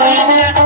Amen.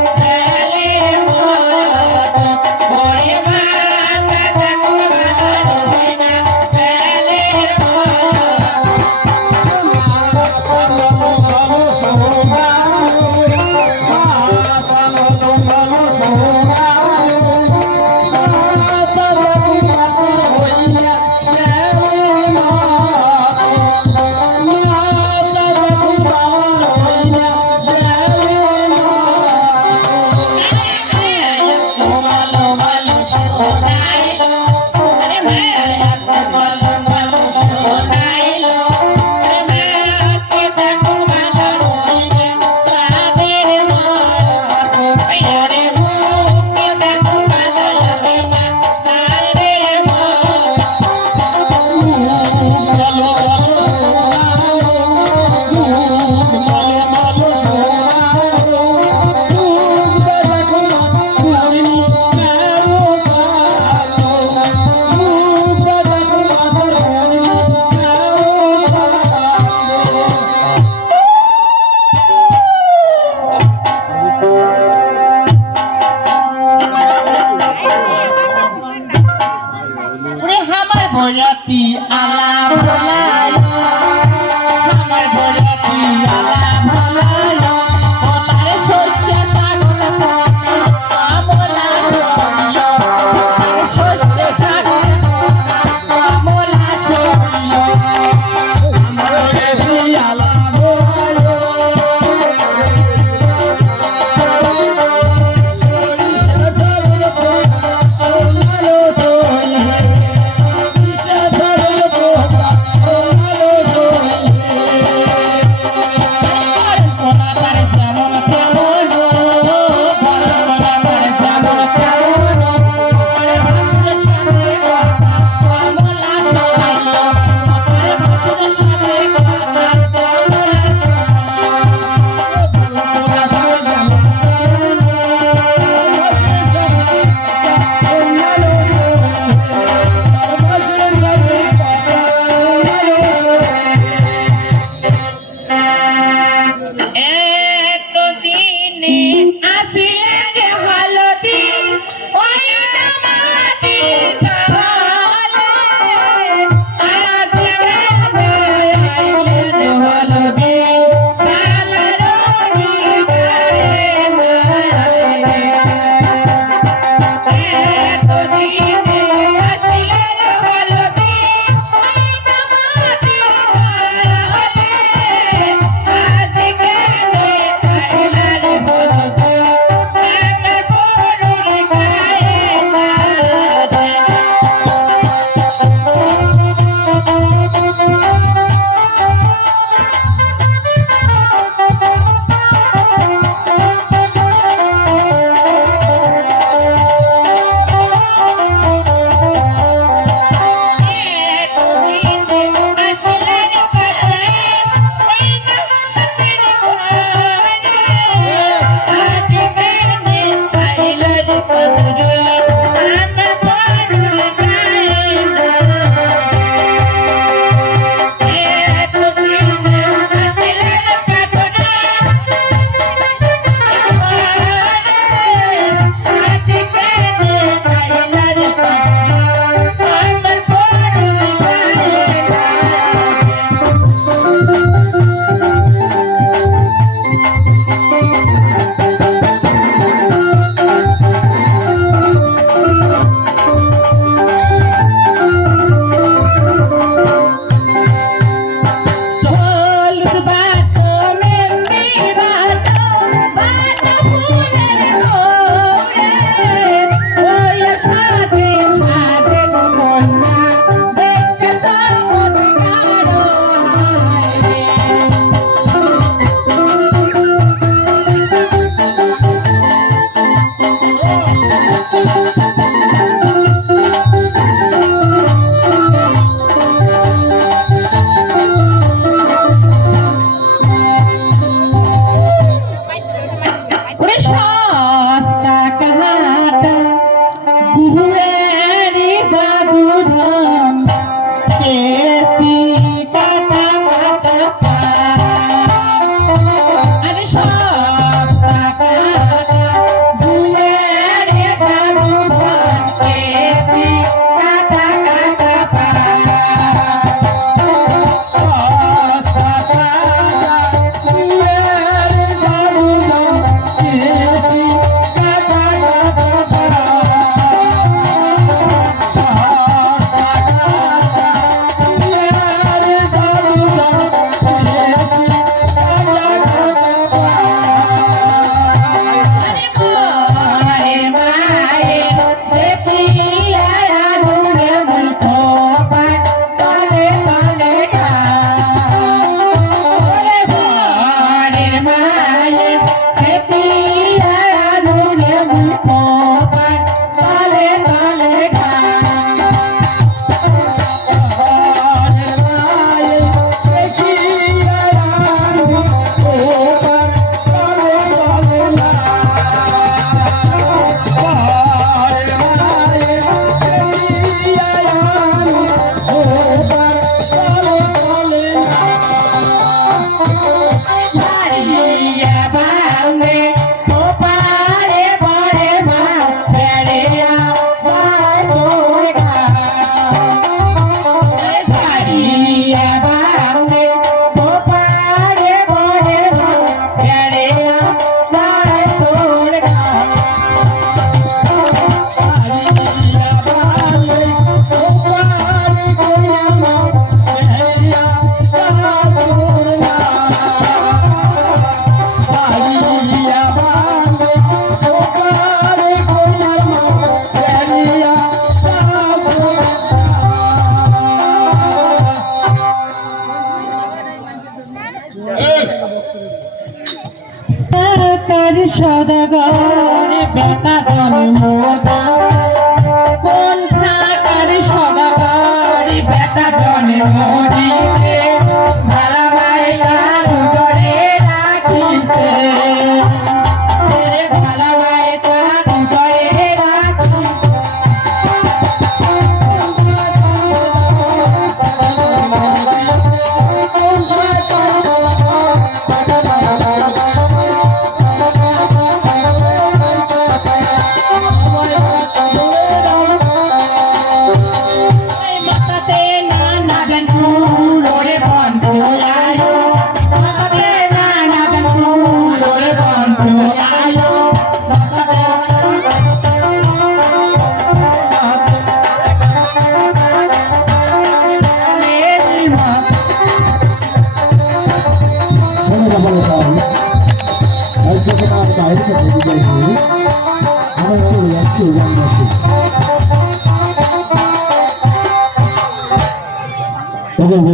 সদাগরে বেটা জন্ম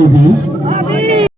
అనేది